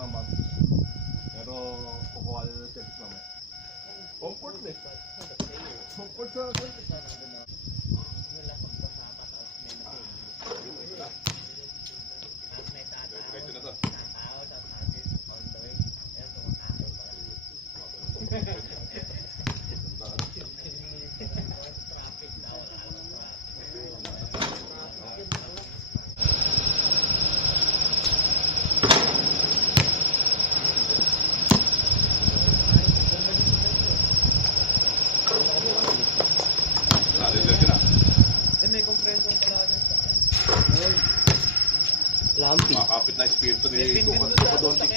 lang ang month. Pero kukuha nyo ng service namin. Comfort eh. Comfort sa may compressor pala niya sa akin. Lampi. Makakapit na espiritu ni Dontik.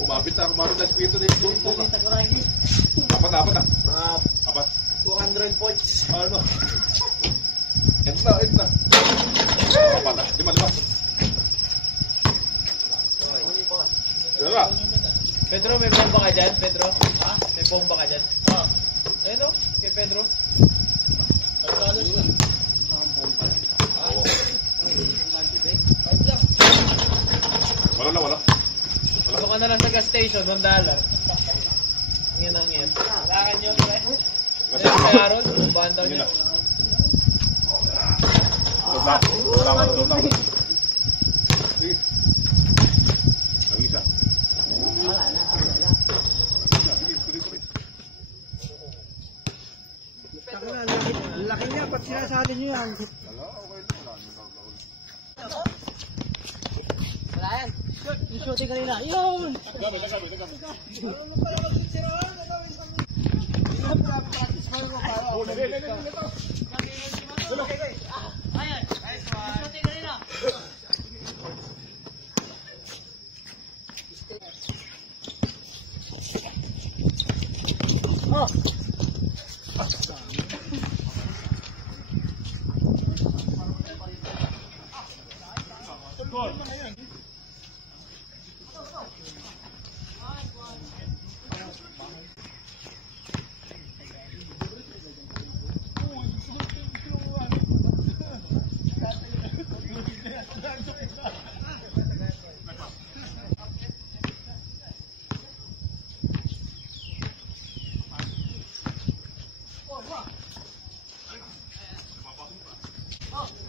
Umapit na espiritu ni Dontik. Apat na. Apat. 200 points. Ano? Ito na. Apat na. Lima. Dala. Pedro, may bomba ka dyan? Pedro? Ha? May bomba ka dyan? Ha? Ayun o, kay Pedro. Pagkalo nila. Ang bomba. Oo. Kahit lang. Wala. Ito ka na lang sa gas station, $1. Ang yan. Lakan nyo, pre. Ayun kay Harold, bumahan daw nyo. Dobla. Sige. Lagi isa. Wala na. Laki niya, ba't sinasabi niyo yan? Wala yan. Yung shooting kanina, yun! Ayan, shooting kanina. Oh! Oh.